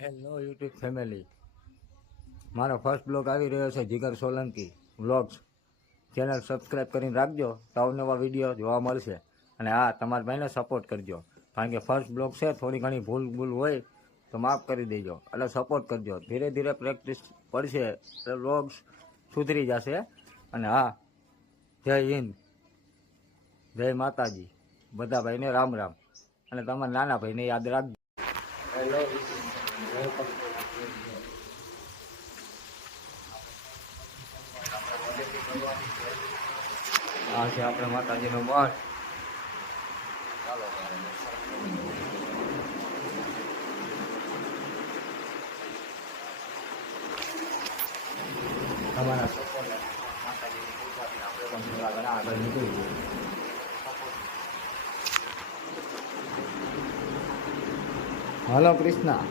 Hello YouTube family, મારો first blog આવી રહ્યો છે જીગર સોલંકી વ્લોગ્સ. ચેનલ સબસ્ક્રાઈબ કરીને રાખજો તો અવનવા વિડીયો જોવા મળશે. અને હા, તમારા ભાઈને સપોર્ટ કરજો, કારણ કે ફર્સ્ટ બ્લોગ છે, થોડી ઘણી ભૂલ હોય તો માફ કરી દેજો, એટલે સપોર્ટ કરજો. ધીરે ધીરે પ્રેક્ટિસ પડશે એટલે વ્લોગ્સ સુધરી જશે. અને હા, જય હિન્દ, જય માતાજી, બધા ભાઈને રામ રામ. અને તમારા નાના ભાઈને યાદ રાખજો. હેલો, આ છે આપણે માતાજીનો મઠ. ચાલો તમારા સપોર્ટ માતાજીની પૂજાથી આપણે પણ થોડા ઘણા આગળ નીકળી જઈએ. હલો કૃષ્ણા.